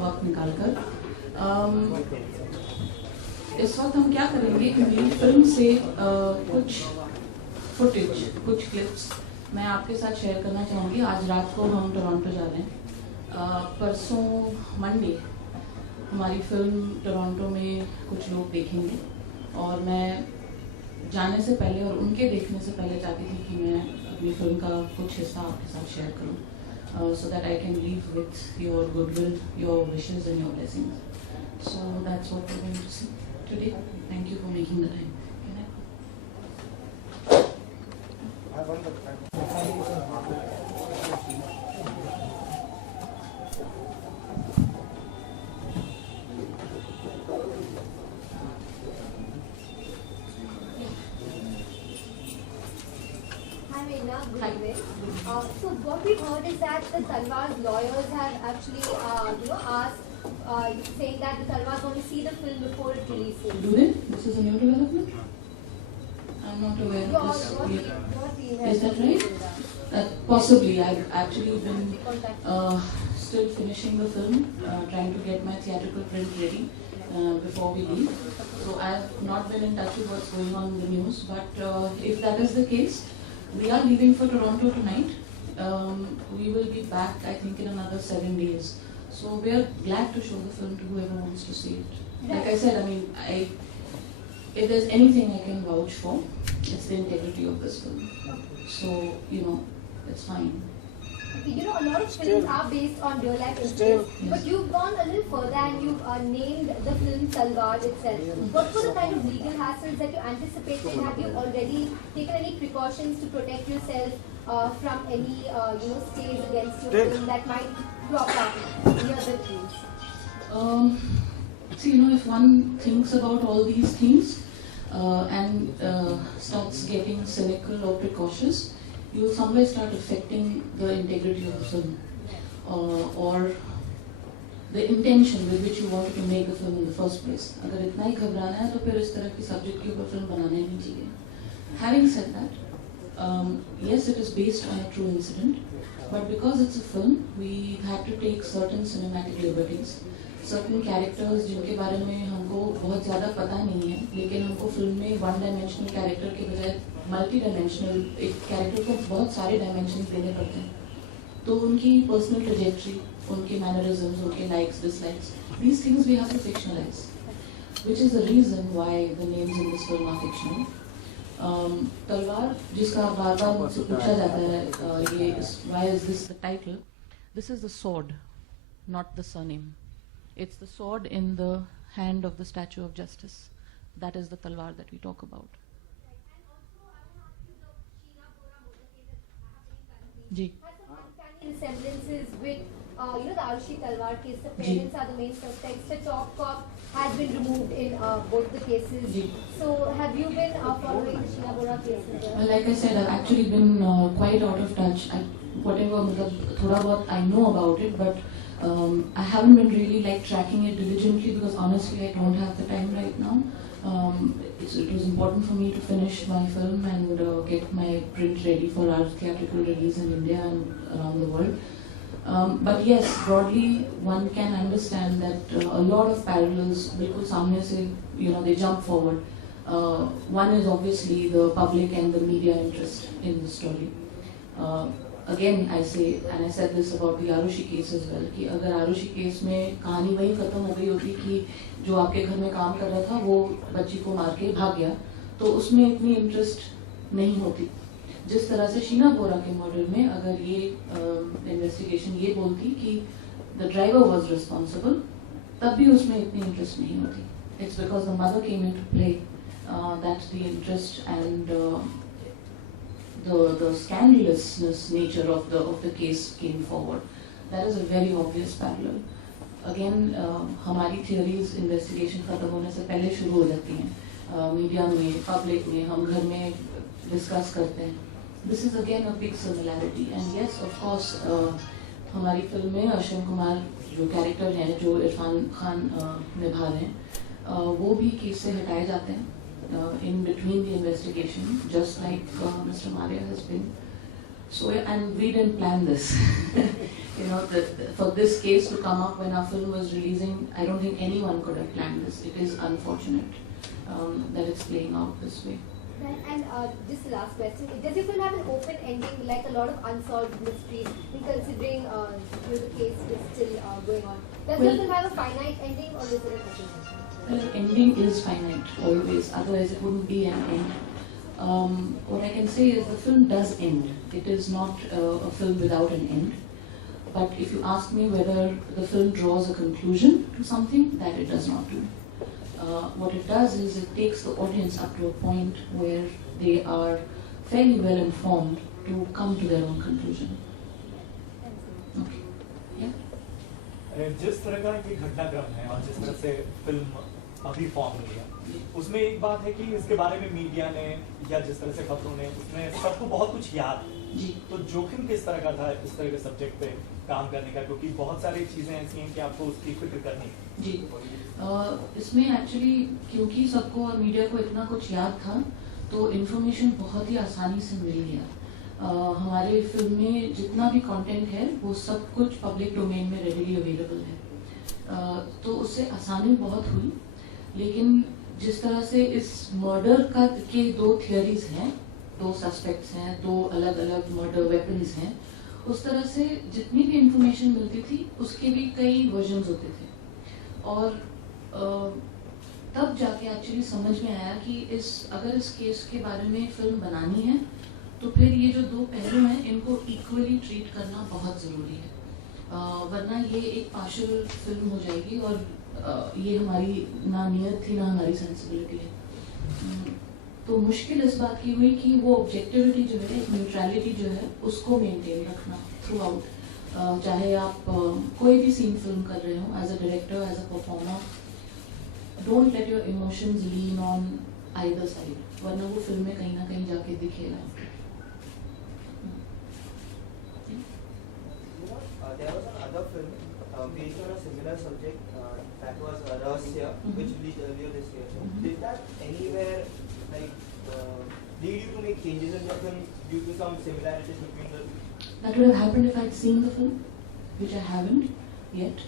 वक्त निकालकर इस वक्त हम क्या करेंगे कि मेरी फिल्म से कुछ फुटेज, कुछ क्लिप्स मैं आपके साथ शेयर करना चाहूँगी। आज रात को हम टोरंटो जा रहे हैं। परसों मंडे हमारी फिल्म टोरंटो में कुछ लोग देखेंगे और मैं जाने से पहले और उनके देखने से पहले चाहती थी कि मैं अपनी फिल्म का कुछ हिस्सा आपके साथ शेयर करूँ, so that I can leave with your goodwill, your wishes and your blessings. So that's what we're going to see today. Thank you for making the time. Good evening. So what we've heard is that the Talwar's lawyers have actually, asked, saying that the Talwar's want to see the film before it releases. Do they? This is a new development? I'm not aware of this. Is that right? Possibly. I've actually been still finishing the film, trying to get my theatrical print ready before we leave. So I've not been in touch with what's going on in the news, but if that is the case, we are leaving for Toronto tonight. We will be back, I think, in another 7 days. So we are glad to show the film to whoever wants to see it. Like I said, if there's anything I can vouch for, it's the integrity of this film. So, it's fine. Okay, a lot of films are based on real life incidents, but you've gone a little further and you've named the film Talwar itself. What were the kind of legal hassles that you anticipated? Have you already taken any precautions to protect yourself from any stays against your film that might crop up near the release? See, if one thinks about all these things and starts getting cynical or precautious, you will somewhere start affecting the integrity of the film or the intention with which you wanted to make the film in the first place. अगर इतना ही घबराना है तो फिर इस तरह की subject के ऊपर फिल्म बनाना ही नहीं चाहिए. Having said that, yes, it is based on a true incident, but because it's a film, we had to take certain cinematic liberties. Certain characters जिनके बारे में हमको बहुत ज़्यादा पता नहीं है, लेकिन हमको फिल्म में वन डायमेंशनल कैरेक्टर के बजाय मल्टी डायमेंशनल एक कैरेक्टर को बहुत सारे डायमेंशन देने पड़ते हैं. तो उनकी पर्सनल ट्रेजेक्ट्री, उनके मैनरिज्म्स, उनके likes dislikes, these things we have to fictionalize, which is the reason why the names in this film are fictional. तलवार जिसका बार बार मुझसे पूछा जाता है, why is this the title? This is the sword, not the surname. It's the sword in the hand of the Statue of Justice. That is the talwar that we talk about. Ji. Has some uncanny resemblances with, the Arushi Talwar case. The parents are the main suspects. The top cop has been removed in both the cases. Ji. So, have you been following the Sheena Bora case as well? Like I said, I've actually been quite out of touch. Thoda bahut I know about it, but I haven't been really tracking it diligently because honestly I don't have the time right now. It was important for me to finish my film and get my print ready for our theatrical release in India and around the world. But yes, broadly one can understand that a lot of parallels, bilkul samne se, they jump forward. One is obviously the public and the media interest in the story. Again, I say, and I said this about the Arushi case as well, कि अगर Arushi case में कहानी वही खत्म हो गई होती कि जो आपके घर में काम कर रहा था वो बच्ची को मार के भाग गया, तो उसमें इतनी इंटरेस्ट नहीं होती. जिस तरह से शीना बोरा के मर्डर में अगर ये इन्वेस्टिगेशन ये बोलती कि द ड्राइवर वाज रिस्पॉन्सिबल, तब भी उसमें इतनी इंटरेस्ट नहीं होती. It's because the mother came into play that the interest and the scandalousness nature of the case came forward. That is a very obvious parallel. Again, हमारी theories investigation खत्म होने से पहले शुरू हो जाती हैं. मीडिया में, पब्लिक में, हम घर में डिस्कस करते हैं. This is again a big similarity. And yes, of course, हमारी फिल्म में अश्विन कुमार जो कैरेक्टर हैं, जो इरफान खान निभा रहे हैं, वो भी केस से हटाए जाते हैं. In between the investigation, just like Mr. Maria has been. So, and we didn't plan this. for this case to come up when our film was releasing, I don't think anyone could have planned this. It is unfortunate that it's playing out this way. And just the last question, does your film have an open ending like a lot of unsolved mysteries, considering the case is still going on? Does your film have a finite ending or is it a open ending? Ending is finite, always, otherwise it wouldn't be an end. What I can say is the film does end. It is not a film without an end. But if you ask me whether the film draws a conclusion to something, that it does not do. What it does is it takes the audience up to a point where they are fairly well informed to come to their own conclusion. Okay. Yeah. जिस तरह का ये घटनाक्रम है और जिस तरह से फिल्म अभी फॉर्म हुई है, उसमें एक बात है कि इसके बारे में मीडिया ने या जिस तरह से खबरों ने, उसमें सबको बहुत कुछ याद जी। तो जोखिम किस तरह का था इस तरह के सब्जेक्ट पे काम करने का, क्योंकि बहुत सारी चीजें ऐसी हैं कि आपको उसकी फिक्र करनी जी। इसमें एक्चुअली क्योंकि सबको और मीडिया को इतना कुछ याद था, तो इन्फॉर्मेशन बहुत ही आसानी से मिल गया। हमारे फिल्म में जितना भी कंटेंट है वो सब कुछ पब्लिक डोमेन में रेडिली अवेलेबल है, तो उससे आसानी बहुत हुई। लेकिन जिस तरह से इस मर्डर के दो थियरीज हैं, दो सस्पेक्ट्स हैं, दो अलग अलग मर्डर वेपन्स हैं, उस तरह से जितनी भी इंफॉर्मेशन मिलती थी उसके भी कई वर्जन्स होते थे। और तब जाके एक्चुअली समझ में आया कि अगर इस केस के बारे में फिल्म बनानी है तो फिर ये जो दो पहलू हैं इनको इक्वली ट्रीट करना बहुत ज़रूरी है, वरना ये एक पार्शियल फिल्म हो जाएगी और ये हमारी ना नियत थी ना हमारी सेंसिबिलिटी है। तो मुश्किल इस बात की हुई कि वो ऑब्जेक्टिविटी जो है, न्यूट्रलिटी जो है, उसको मेंटेन रखना थ्रू आउट। चाहे आप कोई भी सीन फिल्म कर रहे हो, as a director, as a performer, don't let your emotions lean on either side, वरना वो फिल्म में कहीं ना कहीं जाके दिखेगा। There was another film based on a similar subject that was Rahasya, which released earlier this year. Did that anywhere lead you to make changes in the film due to some similarities between the two? That would have happened if I'd seen the film, which I haven't yet.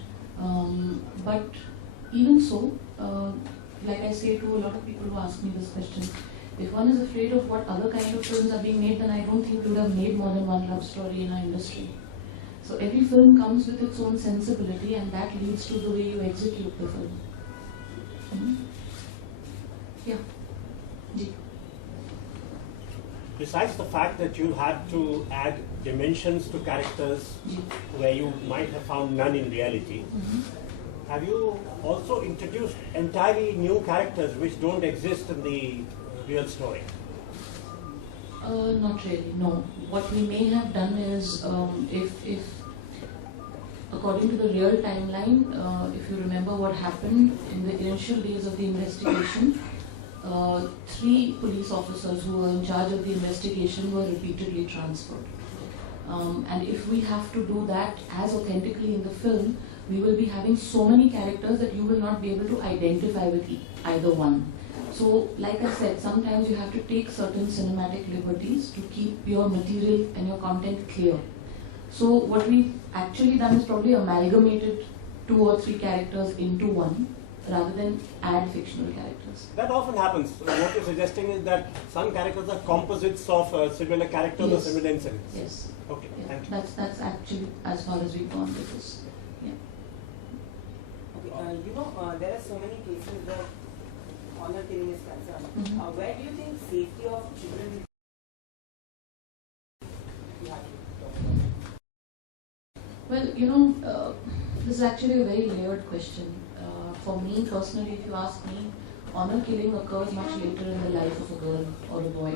But even so, like I say to a lot of people who ask me this question, if one is afraid of what other kind of films are being made, then I don't think we would have made more than one love story in our industry. So every film comes with its own sensibility, and that leads to the way you execute the film. Yeah. Ji. Besides the fact that you had to add dimensions to characters where you might have found none in reality, have you also introduced entirely new characters which don't exist in the real story? Not really, no. What we may have done is, if according to the real timeline, if you remember what happened in the initial days of the investigation, 3 police officers who were in charge of the investigation were repeatedly transferred. And if we have to do that as authentically in the film, we will be having so many characters that you will not be able to identify with either one. So, like I said, sometimes you have to take certain cinematic liberties to keep your material and your content clear. So, what we've actually done is probably amalgamated 2 or 3 characters into one, rather than add fictional characters. That often happens. So what you're suggesting is that some characters are composites of similar characters or similar incidents. Yes. Okay, Yeah. thank you. That's actually as far as we've gone with this. Yeah. Okay, there are so many cases where honor killing is concerned. Where do you think safety of children is? Well, this is actually a very layered question. For me personally, if you ask me, honor killing occurs much later in the life of a girl or a boy.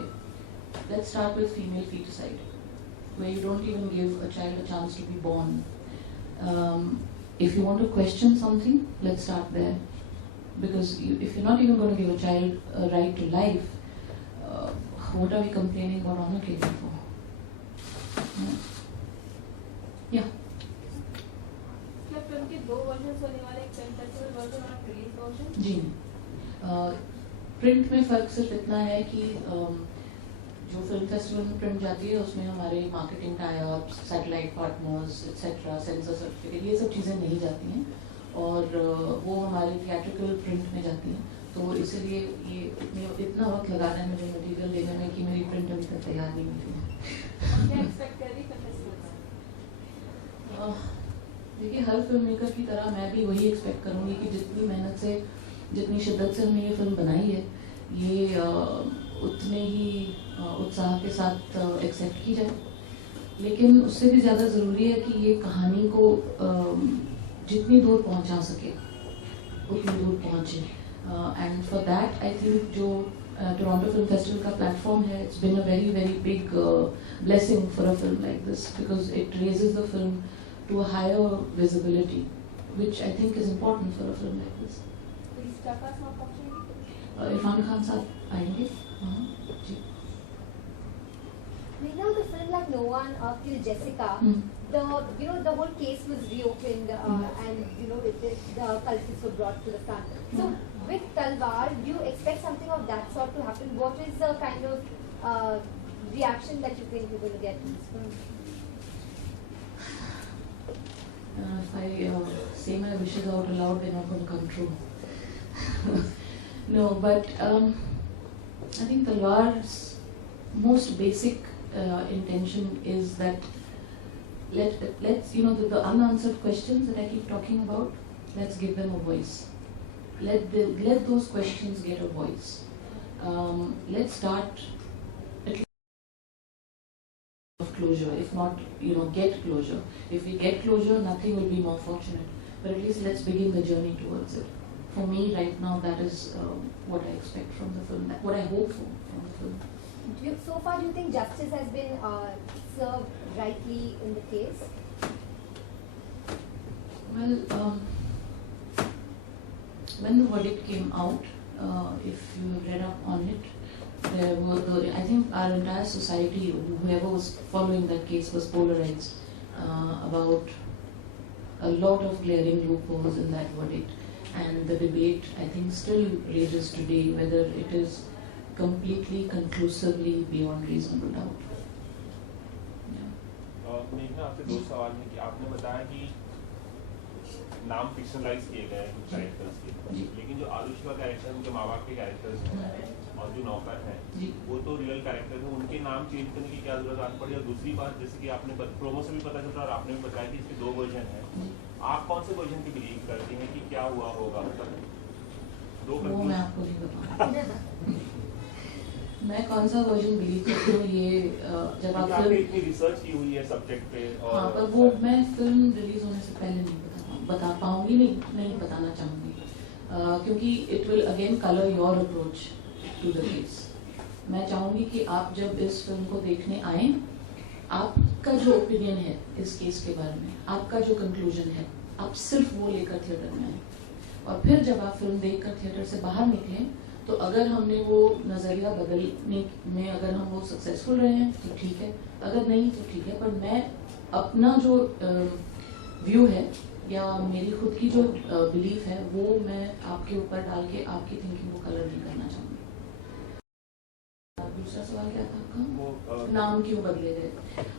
Let's start with female feticide, where you don't even give a child a chance to be born. If you want to question something, let's start there. Because if you're not even going to give a child a right to life, what are we complaining about honor killing for? Yeah. क्या film के 2 versions होने वाले, एक film festival version और release version? जी। Print में फ़र्क सिर्फ इतना है कि जो फिल्म फेस्टिवल में प्रिंट जाती है उसमें हमारे marketing tie-ups, satellite partners etcetera, sensor certificate, ये सब चीज़ें नहीं जाती हैं और वो हमारे थिएट्रिकल प्रिंट में जाती हैं। तो इसीलिए ये इतना वक्त लगा रहा है मुझे मटेरियल लेने में कि मेरी प्रिंट अभी तक तैयार नहीं हुई है। क्या एक्सपेक्ट कर रही है फेस्टिवल? देखिए, हर फिल्म मेकर की तरह मैं भी वही एक्सपेक्ट करूँगी कि जितनी मेहनत से, जितनी शिद्दत से हमने ये फिल्म बनाई है, ये उतने ही उत्साह के साथ एक्सेप्ट की जाए। लेकिन उससे भी ज़्यादा ज़रूरी है कि ये कहानी को जितनी दूर पहुंचा सके उतनी दूर पहुंचे। And for that I think जो टोरंटो फिल्म फेस्टिवल का प्लेटफॉर्म है, it's been a very very big blessing for a film like this, because it raises the film to a higher visibility, which I think is important for a film like this. कोई star cast में पहुंचेंगे? इरफान खान साहब आएंगे। जी। Now the film like No One Killed Jessica, the the whole case was reopened and the culprits were brought to the front. So with Talwar, do you expect something of that sort to happen? What is the kind of reaction that you think you're going to get in this film? If I say my wishes out aloud, they're not going to come true. No, but I think Talwar's most basic intention is that let's the unanswered questions that I keep talking about, let's give them a voice. Let those questions get a voice. Let's start of closure, if not get closure. If we get closure, nothing will be more fortunate, but at least let's begin the journey towards it. For me right now, that is what I expect from the film, what I hope for from the film. So far, do you think justice has been served rightly in the case? Well, when the verdict came out, if you have read up on it, there were I think our entire society, whoever was following that case, was polarized about a lot of glaring loopholes in that verdict, and the debate I think still rages today whether it is completely conclusively beyond reasonable doubt. मेघना, आपसे दो सवाल हैं कि आपने बताया कि नाम फिक्शनलाइज किए गए हैं कुछ कैरेक्टर्स के, लेकिन जो आरुष का कैरेक्टर, उनके माँ बाप के कैरेक्टर्स हैं और जो नौकर हैं वो तो रियल कैरेक्टर हैं, उनके नाम चेंज करने की क्या जरूरत आ पड़ी? और दूसरी बात, जैसे कि आपने प्रोमो से भी पता चल रहा और आपने भी बताया कि इसके 2 वर्जन हैं, आप कौन से वर्जन की बिलीव करती हैं कि क्या हुआ होगा? मतलब 2 वो मैं आपको नहीं बताऊंगी। मैं कौन सा वर्जन बिलीव करती हूँ ये जब आप आपने इतनी रिसर्च की हुई है सब्जेक्ट पे, और हाँ, पर वो मैं फिल्म रिलीज होने से पहले नहीं बता पाऊंगी, नहीं बताना चाहूँगी, क्योंकि it will again colour your approach to the case. मैं चाहूँगी कि आप जब इस फिल्म को देखने आए, आपका जो ओपिनियन है इस केस के बारे में, आपका जो कंक्लूजन है, आप सिर्फ वो लेकर थिएटर में आए, और फिर जब आप फिल्म देखकर थिएटर से बाहर निकले, तो अगर हमने वो नज़रिया बदलने में अगर हम वो सक्सेसफुल रहे हैं तो ठीक है, अगर नहीं तो ठीक है, पर मैं अपना जो व्यू है या मेरी खुद की जो बिलीफ है वो मैं आपके ऊपर डाल के आपकी थिंकिंग को कलर नहीं करना चाहूँगी। दूसरा सवाल क्या था आपका? नाम क्यों बदले गए?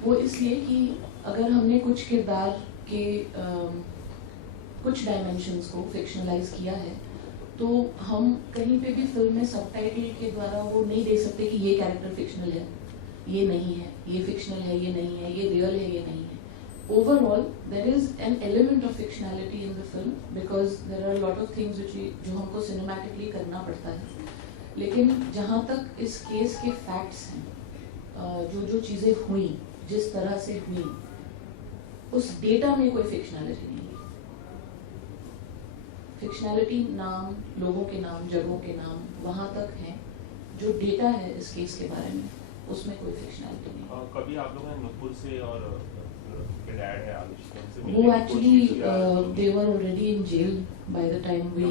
वो इसलिए कि अगर हमने कुछ किरदार के कुछ डायमेंशंस को फिक्शनलाइज किया है, तो हम कहीं पे भी फिल्म में सबटाइटल के द्वारा वो नहीं दे सकते कि ये कैरेक्टर फिक्शनल है, ये नहीं है, ये फिक्शनल है, ये नहीं है, ये रियल है, ये नहीं है। Overall, there is an element of fictionality in the film because there are a lot of things जो हमको सिनेमैटिकली करना पड़ता है। लेकिन जहाँ तक इस केस के फैक्ट्स हैं, जो चीज़ें हुई, जिस तरह से हुई, उस डेटा में कोई फिक्शनैलिटी नहीं है। फिक्शनैलिटी नाम, लोगों के नाम, जगहों के नाम वहाँ तक है। जो डेटा है इस केस के बारे में, उसमें कोई फिक्शनैलिटी नहीं। कभी आप लोगों ने नुपुर से और डैड है आरुष से वो actually they were already in jail by the time we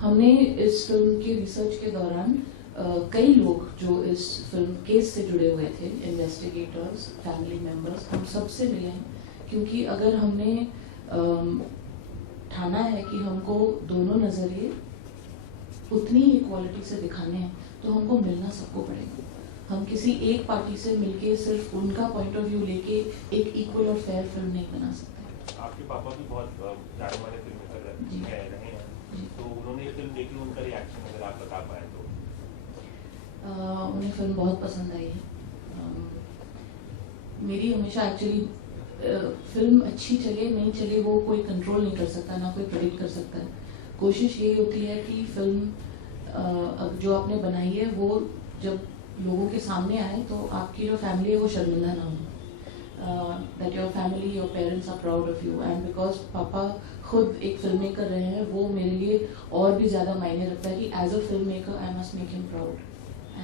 हमने इस फिल्म के रिसर्च के दौरान कई लोग जो इस फिल्म केस से जुड़े हुए थे, इन्वेस्टिगेटर्स, फैमिली मेंबर्स, हम सबसे मिले हैं, क्योंकि अगर हमने ठाना है कि हमको दोनों नजरिए उतनी ही क्वालिटी से दिखाने हैं, तो हमको मिलना सबको पड़ेगा। हम किसी एक पार्टी से मिलके सिर्फ उनका पॉइंट ऑफ व्यू लेके एक इक्वल और फेयर फिल्म नहीं बना सकते। आपके पापा भी बहुत जाने माने फिल्म मेकर रहे हैं, तो उन्होंने ये फिल्म देखी, उनका रिएक्शन अगर आप बता पाए तो? उन्हें फिल्म बहुत पसंद आई है। मेरी हमेशा एक्चुअली फिल्म अच्छी चले नहीं चले वो कोई कंट्रोल नहीं कर सकता, ना कोई प्रेडिक्ट कर सकता है। कोशिश यही होती है कि फिल्म जो आपने बनाई है वो जब लोगों के सामने आए तो आपकी जो फैमिली है वो शर्मिंदा ना हो, that your family, your parents are proud of you. And because पापा खुद एक फिल्म मेकर रहे हैं, वो मेरे लिए और भी ज़्यादा मायने रखता है कि as a film maker I must make him proud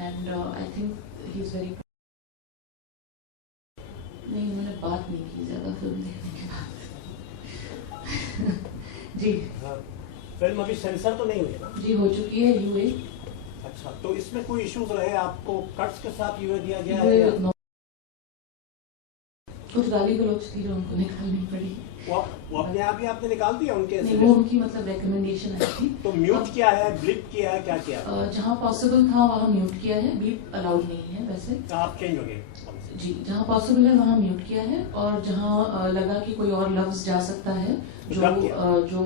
and I think he is very. नहीं, उन्होंने बात नहीं की ज़्यादा फिल्म देखने के बाद। जी फिल्म अभी सेंसर तो नहीं हुई ना? जी हो चुकी है यूए। अच्छा, तो इसमें कोई इश्यूज रहे आपको? कट्स के साथ यूए दिया गया है या? कुछ गाली गलौज थी जो उनको निकालनी पड़ी। वो अपने आप ही आपने निकाल दिया उनके? नहीं, वो उनकी मतलब रिकमेंडेशन आई थी। तो म्यूट किया है, ब्लिप किया है, क्या किया? जहाँ पॉसिबल था वहाँ म्यूट किया है, ब्लिप अलाउड नहीं है वैसे। आप चेंज हो गए? जी, जहाँ पॉसिबल है वहाँ म्यूट किया है, और जहाँ लगा कि कोई और लफ्ज जा सकता है जो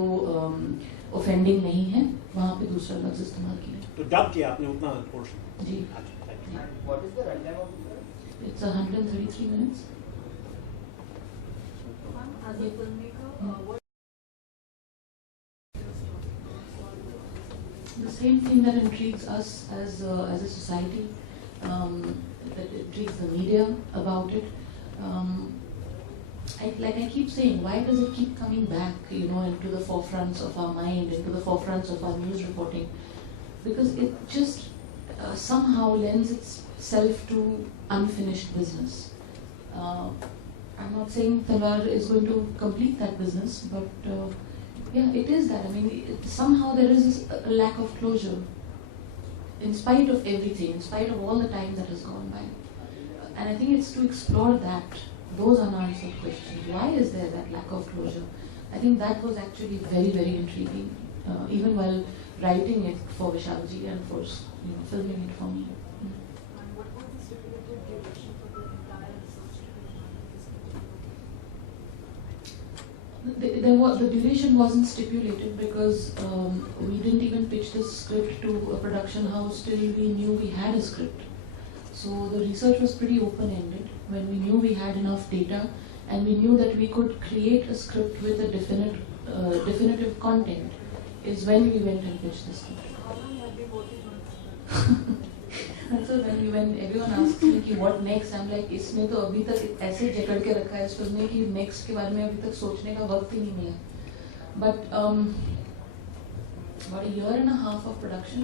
ऑफेंडिंग नहीं है, वहाँ पे दूसरा लफ्ज इस्तेमाल किया। तो डब किया आपने उतना पोर्शन? जी। What is the runtime of the film? It's 133 minutes. As a filmmaker, what The same thing that intrigues us as a society, that intrigues the media about it. Like I keep saying, why does it keep coming back, into the forefronts of our mind, into the forefronts of our news reporting? Because it just somehow lends itself to unfinished business. I'm not saying Talwar is going to complete that business, but yeah, it is that. I mean, somehow there is a lack of closure, in spite of everything, in spite of all the time that has gone by. And I think it's to explore that, those unanswered questions. Why is there that lack of closure? I think that was actually very, very intriguing, even while writing it for Vishalji and for filming it for me. and what was the stipulated duration for the entire research duration? The duration wasn't stipulated because we didn't even pitch the script to a production house till we knew we had a script. So the research was pretty open-ended. When we knew we had enough data and we knew that we could create a script with a definitive content, is when we went and pitched the script. How long have you working on it? And so when everyone asks me कि what next, I'm like, इसमें तो अभी तक ऐसे जकड़ के रखा है इस फिल्म में कि next के बारे में अभी तक सोचने का वक्त ही नहीं मिला. But about a year and a half of production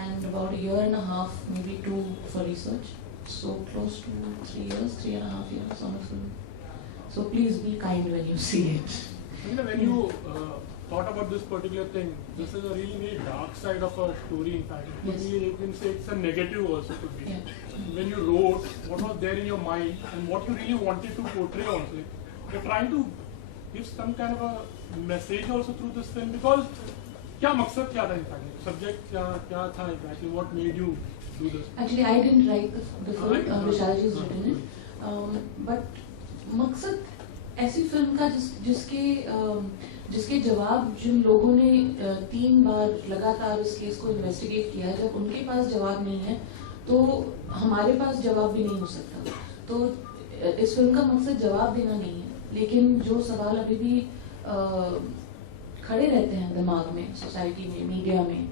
and about a year and a half, maybe 2 for research. So close to 3 years, 3.5 years on a film. So please be kind when you see it. When you thought about this particular thing, this is a really very dark side of a story. In fact, it could be, you can say it's a negative also could be. Yeah. When you wrote, what was there in your mind and what you really wanted to portray also. You're trying to give some kind of a message also through this film, because क्या मकसद क्या था, in fact, subject क्या था exactly, what made you do this? Actually, I didn't write the film. Vishalji has written it. But मकसद ऐसी film का जिसके जवाब जिन लोगों ने 3 बार लगातार इस केस को इन्वेस्टिगेट किया है, जब उनके पास जवाब नहीं है तो हमारे पास जवाब भी नहीं हो सकता. तो इस फिल्म का मकसद जवाब देना नहीं है, लेकिन जो सवाल अभी भी खड़े रहते हैं दिमाग में, सोसाइटी में, मीडिया में,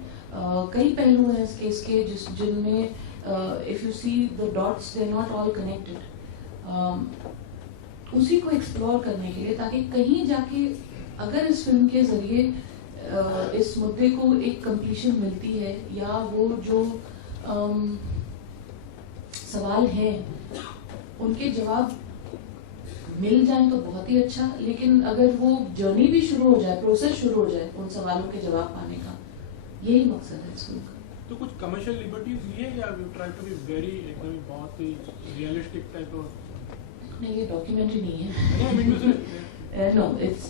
कई पहलू हैं इस केस के जिनमें if you see the dots they not all connected. उसी को एक्सप्लोर करने के लिए, ताकि कहीं जाके अगर इस फिल्म के जरिए इस मुद्दे को एक कंप्लीशन मिलती है, या वो जो सवाल हैं उनके जवाब मिल जाए तो बहुत ही अच्छा. लेकिन अगर वो जर्नी भी शुरू हो जाए, प्रोसेस शुरू हो जाए उन सवालों के जवाब पाने का, यही मकसद है इस फिल्म का. तो कुछ कमर्शियल लिबर्टीज लिए या you try to be very एकदम बहुत ही रियलिस्टिक टाइप ऑफ? नहीं, ये डॉक्यूमेंट्री नहीं है. नो, इट्स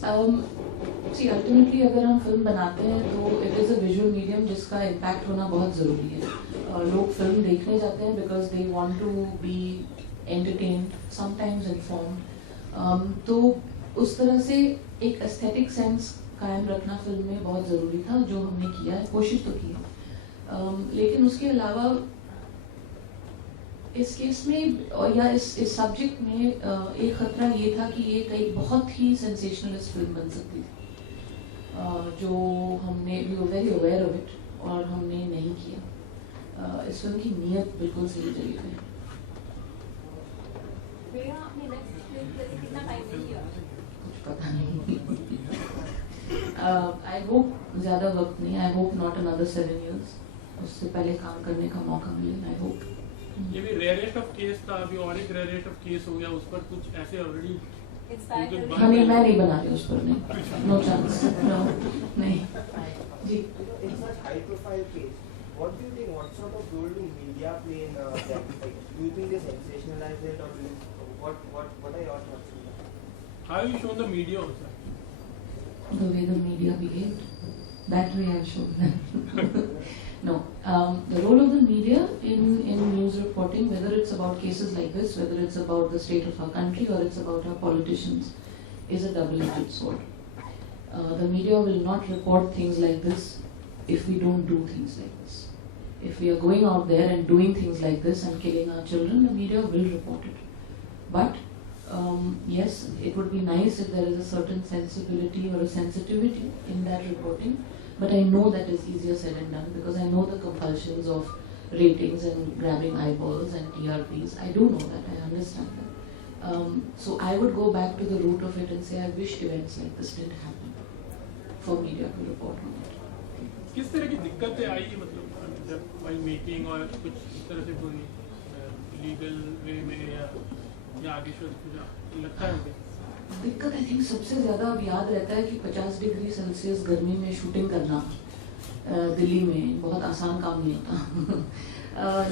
सी अल्टीमेटली अगर हम फिल्म बनाते हैं तो it is a visual medium जिसका इम्पैक्ट होना बहुत ज़रूरी है. लोग फिल्म देखने जाते हैं because they want to be entertained, sometimes informed. तो उस तरह से एक एस्थेटिक सेंस कायम रखना फिल्म में बहुत ज़रूरी था, जो हमने किया है, कोशिश तो की है। लेकिन उसके अलावा इस केस में या इस सब्जेक्ट में एक खतरा ये था कि ये कई बहुत ही सेंसेशनलिस्ट फिल्म बन सकती थी, जो हमने we were very aware of it और हमने नहीं किया। इस फिल्म की नीयत बिल्कुल सही चली गई। आपने नेक्स्ट फिल्म के लिए कितना टाइम लिया? कुछ पता नहीं। आई होप ज़्यादा वक्त नहीं, I hope not another 7 years, उससे पहले काम करने का मौका मिले, आई होप। ये भी रेयरेस्ट ऑफ केस था, अभी और एक रेयरेस्ट ऑफ केस हो गया, उस पर कुछ ऐसे ऑलरेडी हाँ नहीं, मैं नहीं बना रही उस पर, नहीं, नो चांस, नो, नहीं जी। In such high-profile case, what do you think? What sort of role do media play in that? Like, do you think they sensationalize it, or what are your thoughts on that? How you shown the media also? The way the media behaved, that way I showed them. No, the role of the media in news reporting, whether it's about cases like this, whether it's about the state of our country or it's about our politicians, is a double-edged sword. The media will not report things like this if we don't do things like this. If we are going out there and doing things like this and killing our children, the media will report it. But yes, it would be nice if there is a certain sensibility or a sensitivity in that reporting. But I know that is easier said than done because I know the compulsions of ratings and grabbing eyeballs and TRPs. I do know that, I understand that. So I would go back to the root of it and say I wish events like this didn't happen for media to report on it. किस तरह की दिक्कतें आई, मतलब जब while making और कुछ इस तरह से कोई लीगल वे में या आगे कुछ लगता है मुझे? दिक्कत आई थिंक सबसे ज़्यादा अब याद रहता है कि 50 डिग्री सेल्सियस गर्मी में शूटिंग करना दिल्ली में बहुत आसान काम नहीं होता।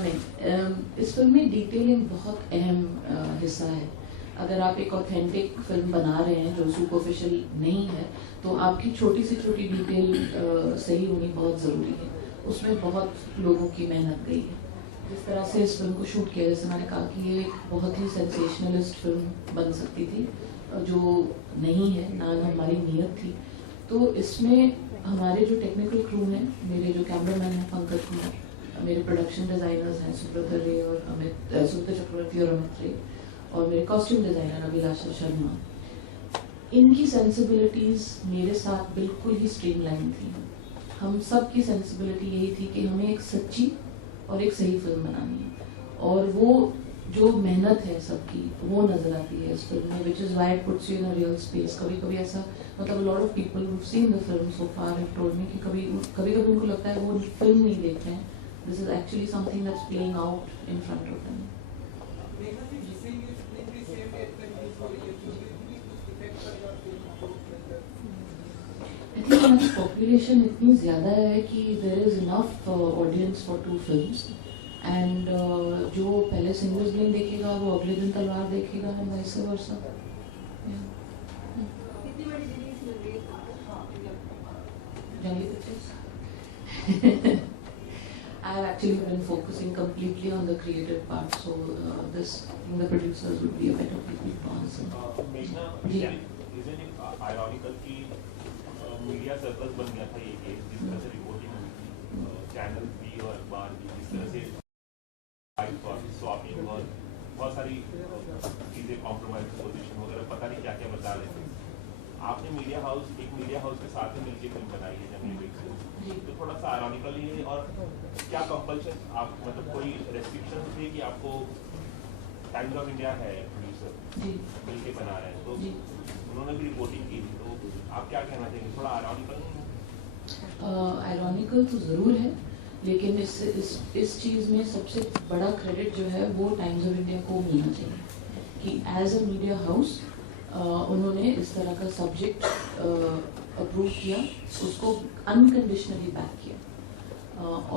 नहीं, इस फिल्म में डिटेलिंग बहुत अहम हिस्सा है। अगर आप एक ऑथेंटिक फिल्म बना रहे हैं जो सुपरफिशियल नहीं है, तो आपकी छोटी से छोटी डिटेल सही होनी बहुत ज़रूरी है। उसमें बहुत लोगों की मेहनत गई है। जिस तरह से इस फिल्म को शूट किया, जैसे मैंने कहा कि ये एक बहुत ही सेंसेशनलिस्ट फिल्म बन सकती थी, जो नहीं है, ना हमारी नीयत थी। तो इसमें हमारे जो टेक्निकल क्रू हैं, मेरे जो कैमरामैन हैं पंकज कुमार, मेरे प्रोडक्शन डिज़ाइनर्स हैं सुब्रत रे और सुब्रत चक्रवर्ती और अमित रे, और मेरे कॉस्ट्यूम डिज़ाइनर अभिलाषा शर्मा, इनकी सेंसिबिलिटीज़ मेरे साथ बिल्कुल ही स्ट्रीमलाइन थी। हम सब की सेंसिबिलिटी यही थी कि हमें एक सच्ची और एक सही फिल्म बनानी है, और वो जो मेहनत है सबकी वो नजर आती है इस फिल्म में, which is why it puts you in a real space. कभी-कभी ऐसा, मतलब a lot of people who've seen the film so far have told me कि कभी-कभी उनको लगता है वो फिल्म नहीं देख रहे हैं, this is actually something that's playing out in front of them. I think हमारी population इतनी ज़्यादा है कि there is enough audience for 2 films. And जो पहले सिंगल्स गेम देखेगा वो अगले दिन तलवार देखेगा, एंड वाइस वर्सा। कितनी बड़ी रिलीज मिल रही है जंगली pictures? I have actually been focusing completely on the creative part, so this the producers would be a better people to answer. मेघना, isn't it ironical कि मीडिया सर्कस बन गया था ये केस, जिस तरह से रिपोर्टिंग हुई थी, चैनल भी और अखबार भी, जिस तरह से स्वापिंग और बहुत सारी चीज़ें कॉम्प्रोमाइज पोजीशन वगैरह पता नहीं क्या क्या बता रहे थे। आपने मीडिया हाउस के साथ में मिलकर फिल्म बनाई है जंगली पिक्चर्स, तो थोड़ा सा आयरॉनिकली है। और क्या कंपल्शन, आप मतलब कोई रेस्ट्रिक्शन थे कि आपको टाइम्स ऑफ इंडिया है प्रोड्यूसर मिल के बना रहे हैं, तो उन्होंने भी रिपोर्टिंग की थी, तो आप क्या कहना चाहेंगे? थोड़ा आयरॉनिकल आयरॉनिकल तो ज़रूर है, लेकिन इस चीज़ में सबसे बड़ा क्रेडिट जो है वो टाइम्स ऑफ इंडिया को मिलना चाहिए कि एज अ मीडिया हाउस उन्होंने इस तरह का सब्जेक्ट अप्रूव किया, उसको अनकंडीशनली बैक किया।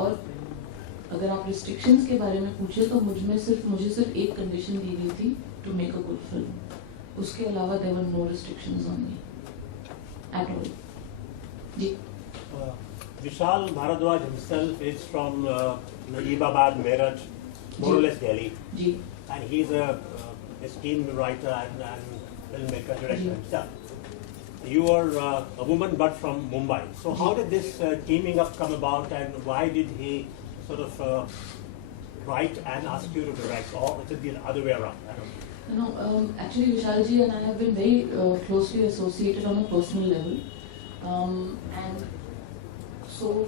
और अगर आप रिस्ट्रिक्शंस के बारे में पूछे तो मुझे सिर्फ एक कंडीशन दी गई थी, to make a good film. उसके अलावा there were no restrictions on me at all. जी Vishal Bharadwaj himself is from Najibabad, Meerut, more or less Delhi, जी and he's a esteemed writer and filmmaker, director himself. You are a woman but from Mumbai. So how did this teaming up come about, and why did he sort of write and ask you to direct, or is it the other way around? I don't know. No, actually Vishalji and I have been very closely associated on a personal level, and so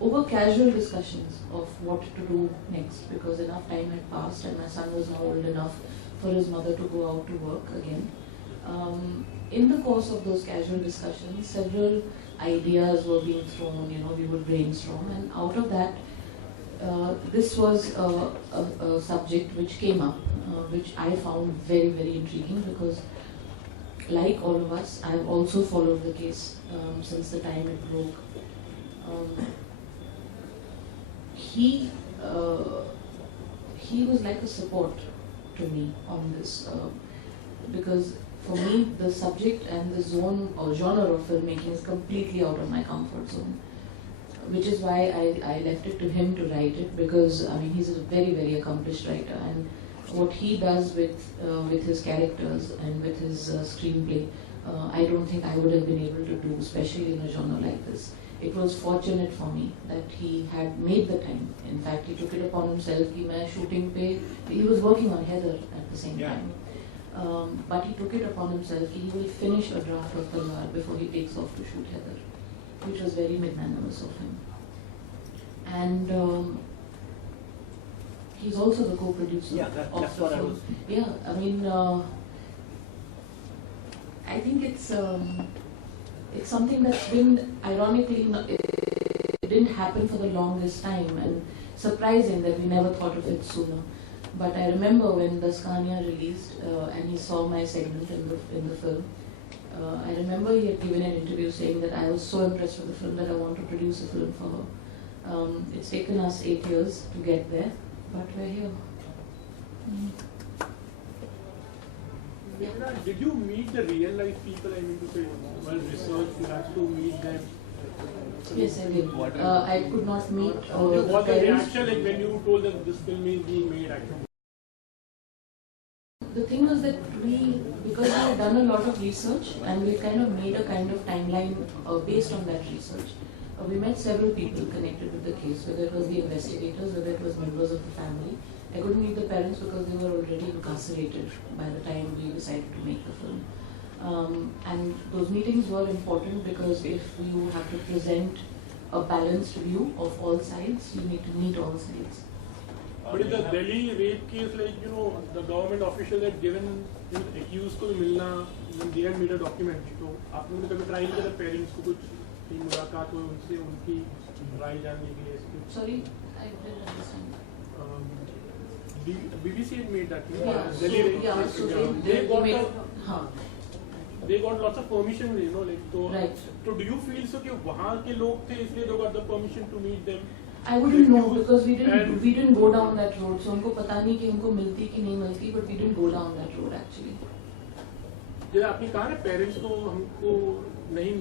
over casual discussions of what to do next, because enough time had passed and my son was now old enough for his mother to go out to work again. In the course of those casual discussions, several ideas were being thrown, we would brainstorm, and out of that, this was a subject which came up, which I found very, very intriguing, because like all of us, I have also followed the case since the time it broke. He was like a support to me on this, because for me the subject and the zone or genre of filmmaking is completely out of my comfort zone, which is why I left it to him to write it, because I mean he's a very, very accomplished writer, and what he does with his characters and with his screenplay, I don't think I would have been able to do, especially in a genre like this. It was fortunate for me that he had made the time. In fact, he took it upon himself. He was working on Heather at the same time. But he took it upon himself. He will finish a draft of Talwar before he takes off to shoot Heather, which was very magnanimous of him. And he's also the co-producer of that's the what film. I was. Yeah, I mean, I think it's something that's been, ironically, it didn't happen for the longest time, and surprising that we never thought of it sooner. But I remember when Daskania released and he saw my segment in the film, I remember he had given an interview saying that I was so impressed with the film that I want to produce a film for her. It's taken us 8 years to get there, but we're here. Did you meet the real life people? I mean to say, while research, you had to meet them. Yes, I did. I could not meet What the parents. reaction like when you told them this film is being made? Actually, The thing was that because we had done a lot of research and we kind of made a kind of timeline based on that research. We met several people connected with the case, whether it was the investigators, whether it was members of the family. I couldn't meet the parents because they were already incarcerated by the time we decided to make the film. And those meetings were important because if you have to present a balanced view of all sides, you need to meet all sides. but in the Delhi rape case, like the government official had given accused को मिलना, they had made a document. तो आप लोगों ने कभी try किया था parents को कुछ मुलाकात हो उनसे उनकी राय जानने के लिए? Sorry, I didn't understand. BBC had made that. They got lots of permission, like so do you feel so कि वहाँ के लोग थे इसलिए they got the permission to meet them? I wouldn't know because we didn't go down that road. So उनको पता नहीं कि उनको मिलती कि नहीं मिलती, but we didn't go down that road actually. जब आपने कहा ना parents को हमको नहीं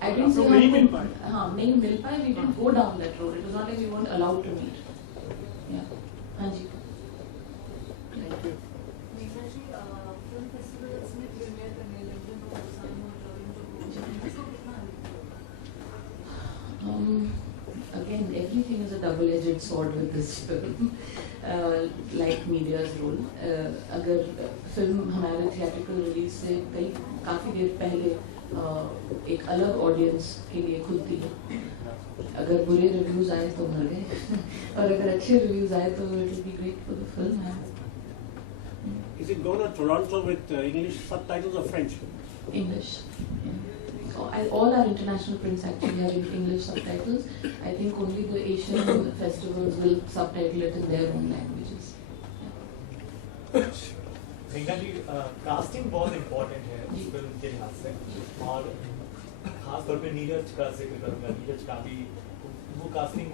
I didn't say नहीं मिल पाए. हाँ नहीं मिल पाए. We didn't go down that road. It was not like we weren't allowed to meet. Yeah. हाँ जी. Thank you. फिल्म फेस्टिवल्स में प्रीमियर करने लगे तो Again, everything is a double-edged sword with this film, like media's role. अगर film हमारे theatrical release से काफी देर पहले एक अलग audience के लिए खुलती है. अगर बुरे reviews आए तो मर गए, और अगर अच्छे reviews आए तो it will be great for the film. Is it going to Toronto with English subtitles or French? English. Yeah. So all our international prints actually have English subtitles. I think only the Asian festivals will subtitle it in their own languages. मेघना जी, casting बहुत important है इस film के लिहाज से, और खास तौर पे नीरज का जिक्र करूंगा. नीरज का भी वो कास्टिंग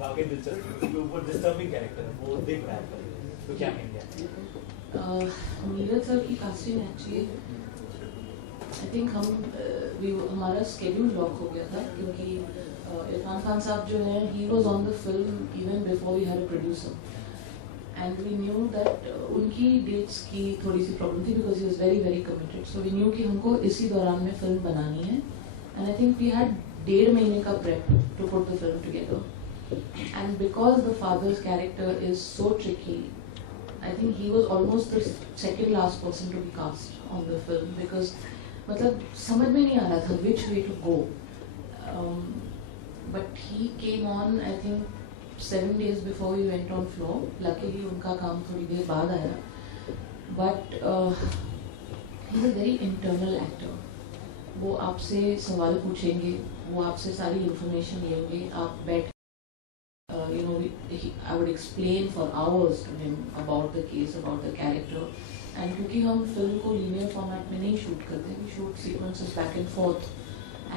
वाकई दिलचस्प है, क्योंकि वो डिस्टर्बिंग कैरेक्टर है, वो दिख रहा है. तो क्या कहेंगे? नीरज सर की कास्टिंग एक्चुअली आई थिंक हमारा स्केड्यूल लॉक हो गया था क्योंकि इरफान खान साहब जो हैं he was on the film even before we had a producer and we knew that उनकी डेट्स की थोड़ी सी प्रॉब्लम थी because he was very very committed. So we knew कि हमको इसी दौरान में फिल्म बनानी है and I think we had 1.5 महीने का prep to put the film together. And because the father's character is so tricky, I think he was almost the second last person to be cast on the film because मतलब समझ में नहीं आ रहा था which way to go. But he came on I think 7 days before we went on floor. Luckily उनका काम थोड़ी देर बाद आया. But he's a very internal actor. वो आपसे सवाल पूछेंगे, वो आपसे सारी information लेंगे, आप बैठ I would explain for hours to him about the case, about the character. And क्योंकि हम फिल्म को linear format में नहीं shoot करते, we shoot sequences back and forth,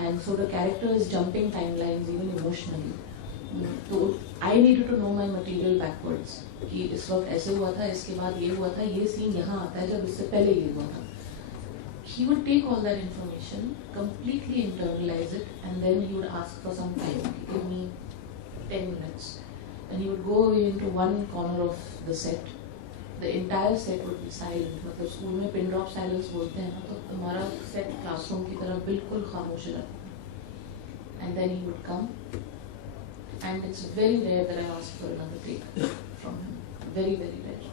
and so the character is jumping timelines even emotionally. तो I needed to know my material backwards. कि इस वक्त ऐसे हुआ था, इसके बाद ये हुआ था, ये scene यहाँ आता है जब इससे पहले ये हुआ था. He would take all that information, completely internalize it, and then he would ask for some time. Give me 10 minutes. And he would go away into one corner of the set. The entire set would be silent. मतलब school में pin drop silence बोलते हैं ना, तो हमारा set classroom की तरह बिल्कुल खामोश रहता. And then he would come. And it's very rare that I ask for another take from him. Very, very rare.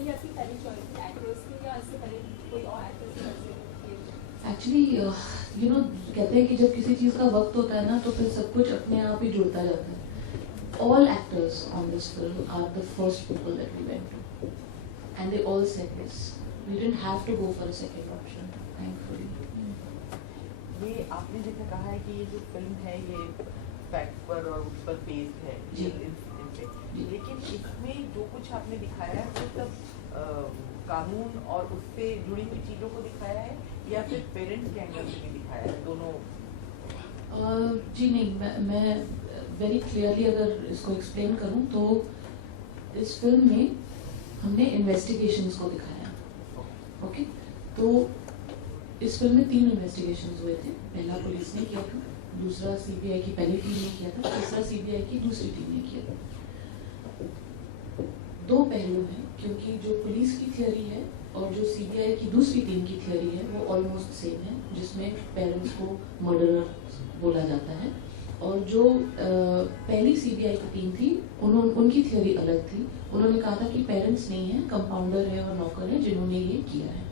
ये आपकी पहली choice है actors की या इससे पहले कोई और actors की तरफ से? Actually, कहते हैं कि जब किसी चीज़ का वक्त होता है ना तो फिर सब कुछ अपने आप ही जुड़ता जाता है. All actors on this film are the first people that we went to, and they all said yes. We didn't have to go for a second option, thankfully. ये आपने जैसे कहा है कि ये जो फिल्म है ये फैक्ट पर और उस पर बेस्ड है जी. इंसिडेंट पे, लेकिन इसमें जो कुछ आपने दिखाया है वो सब कानून और उससे जुड़ी हुई चीजों को दिखाया है या फिर पेरेंट्स के एंगल से भी दिखाया है, दोनों? जी नहीं, मैं वेरी क्लियरली अगर इसको एक्सप्लेन करूं तो इस फिल्म में हमने इन्वेस्टिगेशंस को दिखाया. ओके, तो इस फिल्म में 3 इन्वेस्टिगेशंस हुए थे. पहला पुलिस ने किया था, दूसरा सीबीआई की पहली टीम ने किया था, तीसरा सीबीआई की दूसरी टीम ने किया था. 2 पहलू हैं क्योंकि जो पुलिस की थियरी है और जो सीबीआई की दूसरी टीम की थियरी है वो ऑलमोस्ट सेम है, जिसमें पेरेंट्स को मर्डरर बोला जाता है. और जो पहली सीबीआई की टीम थी उनकी थियरी अलग थी. उन्होंने कहा था कि पेरेंट्स नहीं है, कंपाउंडर है और नौकर है जिन्होंने ये किया है.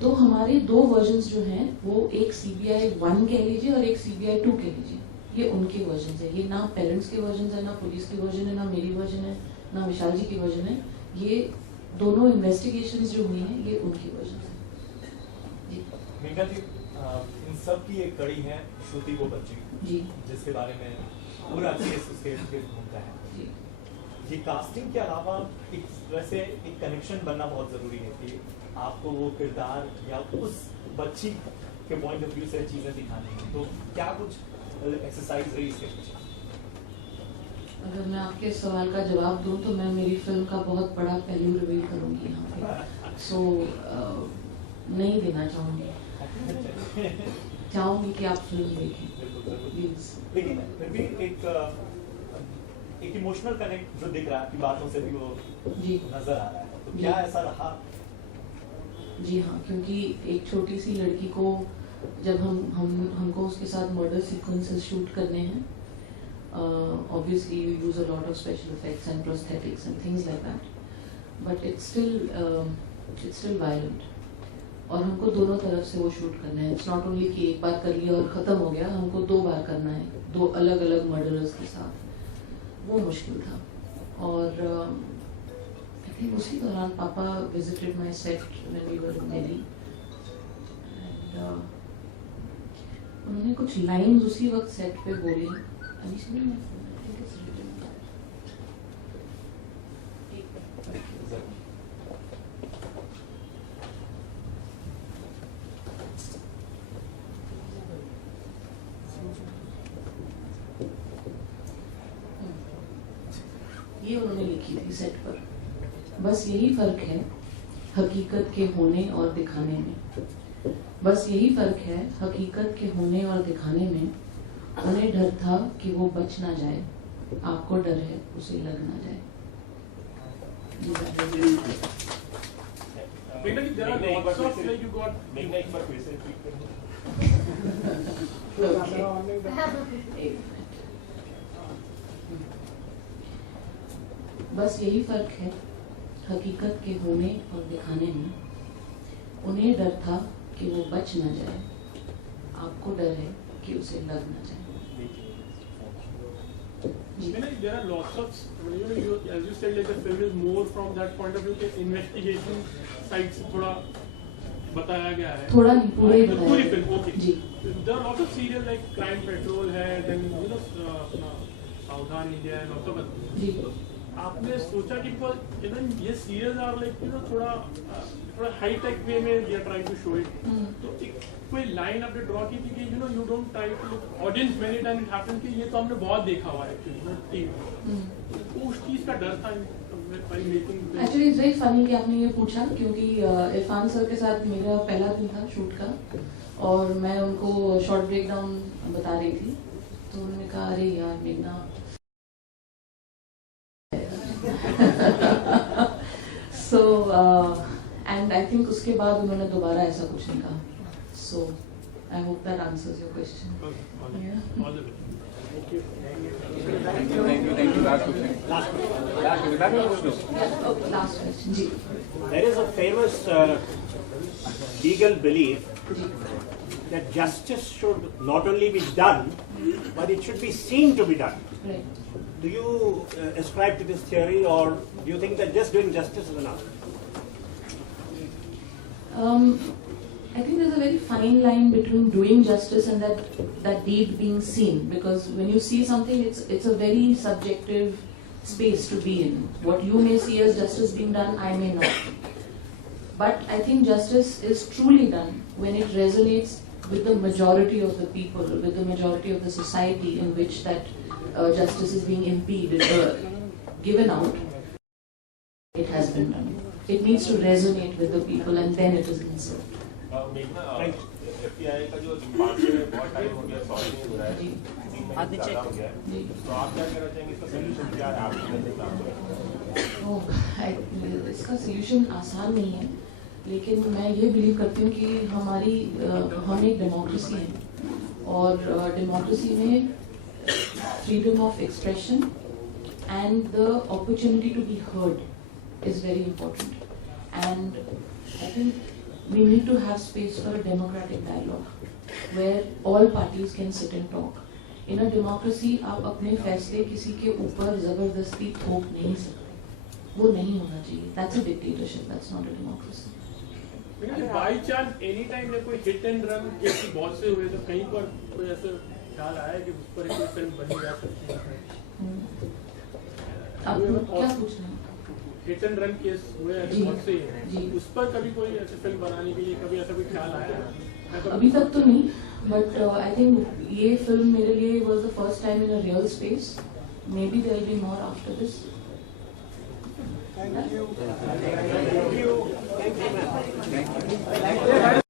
तो हमारे 2 वर्जन्स जो हैं वो एक सीबीआई 1 कह लीजिए और एक सीबीआई 2 कह लीजिए. ये उनके वर्जन्स है. ये ना पेरेंट्स के वर्जन है, ना पुलिस के वर्जन है, ना मेरी वर्जन है, ना विशाल जी की वर्जन है. ये दोनों इन्वेस्टिगेशंस जो हुई हैं ये उनकी वर्जन है. मेघा जी, इन सब की एक कड़ी है श्रुति वो बच्ची जी, जिसके बारे में पूरा केस उसके इर्द घूमता है. जी. ये कास्टिंग के अलावा एक तरह से एक कनेक्शन बनना बहुत जरूरी है कि आपको वो किरदार या उस बच्ची के पॉइंट ऑफ व्यू से चीजें दिखानी है. तो क्या कुछ एक्सरसाइज रही इसके पीछे? अगर मैं आपके सवाल का जवाब दूं तो मैं मेरी फिल्म का बहुत बड़ा पहलू रिवील करूंगी यहाँ पे. सो नहीं देना चाहूंगी कि आप फिल्म देखें प्लीज. लेकिन फिर भी एक इमोशनल कनेक्ट जो दिख रहा है आपकी बातों से भी वो जी नजर आ रहा है. तो क्या ऐसा रहा? जी हाँ, क्योंकि एक छोटी सी लड़की को जब हमको उसके साथ मर्डर सीक्वेंसेस शूट करने हैं, obviously you use a lot of special effects and prosthetics and things like that, but it's still violent. और हमको दोनों तरफ से वो शूट करना है. इट्स नॉट ओनली कि एक बार कर लिया और ख़त्म हो गया, हमको 2 बार करना है 2 अलग अलग मर्डरर्स के साथ. वो मुश्किल था. और आई थिंक उसी दौरान पापा visited my set when we were in Delhi, and उन्होंने कुछ लाइन्स उसी वक्त सेट पे बोली. ये उन्होंने लिखी थी सेट पर. बस यही फर्क है हकीकत के होने और दिखाने में। बस यही फर्क है हकीकत के होने और दिखाने में। उन्हें डर था कि वो बच ना जाए, आपको डर है उसे लग ना जाए। There are lots of like you got. मेघना एक बार फिर से repeat करो। बस यही फर्क है हकीकत के होने और दिखाने में। उन्हें डर था कि वो बच ना जाए, आपको डर है कि उसे लग ना जाए। There are lots of, as you said, like the film is more from that point of view कि investigation side से थोड़ा बताया गया है। थोड़ा नहीं, पूरा ही बताया पूरी है। Film, okay. जी। There are lots of serials like Crime Patrol है, then अपना सावधान इंडिया है, lots of other. जी। आपने सोचा कि ये सीरियल्स आर लाइक थोड़ा हाई टेक वे में they are trying to show it, तो एक कोई लाइन आपने ड्रॉ की थी कि you don't try to look audience many time it happens कि ये तो हमने बहुत देखा हुआ है एक्चुअली तो उस चीज का डर था एक्चुअली इट्स वेरी फनी कि आपने ये पूछा, क्योंकि इरफान सर के साथ मेरा पहला दिन था शूट का और मैं उनको शॉर्ट ब्रेक डाउन बता रही थी, तो उन्होंने कहा अरे यार मेघना so and I think उसके बाद उन्होंने दोबारा ऐसा कुछ नहीं कहा, so I hope that answers your question. Yeah. Thank you. Last question. Ji. There is a famous legal belief that justice should not only be done, but it should be seen to be done. Right. Do you ascribe to this theory, or do you think that just doing justice is enough? I think there's a very fine line between doing justice and that deed being seen, because when you see something, it's a very subjective space to be in. What you may see as justice being done, I may not. But I think justice is truly done when it resonates with the majority of the people, with the majority of the society in which that justice is being impeded or given out. It has been done. It needs to resonate with the people, and then it is being served. मेघना FBI का जो part है बहुत time हो गया, solve नहीं हो रहा है, आदमी ज़्यादा हो गया है, तो आप क्या कहना चाहेंगे इसका सोल्यूशन क्या है आपके नजर में? इसका सोल्यूशन आसान नहीं है, लेकिन मैं ये बिलीव करती हूँ कि हम एक डेमोक्रेसी है और डेमोक्रेसी में freedom of expression and the opportunity to be heard is very important, and I think we need to have space for a democratic dialogue where all parties can sit and talk. In a democracy आप अपने फैसले किसी के ऊपर जबरदस्ती थोप नहीं सकते, वो नहीं होना चाहिए. That's a dictatorship, that's not a democracy. By chance any time में कोई हिट एंड रन केस बहुत से हुए, तो कहीं पर कोई ऐसा ख्याल आया कि उस पर एक फिल्म बनी जा सकती है? आपको क्या पूछना है? हिट एंड रन केस हुए ऐसे बहुत से हैं, उस पर कभी कोई ऐसी फिल्म बनाने के लिए कभी ऐसा कोई ख्याल आया? अभी तक तो नहीं, बट आई थिंक ये फिल्म मेरे लिए was the first time in a real space. Maybe there will be more after this. Thank you.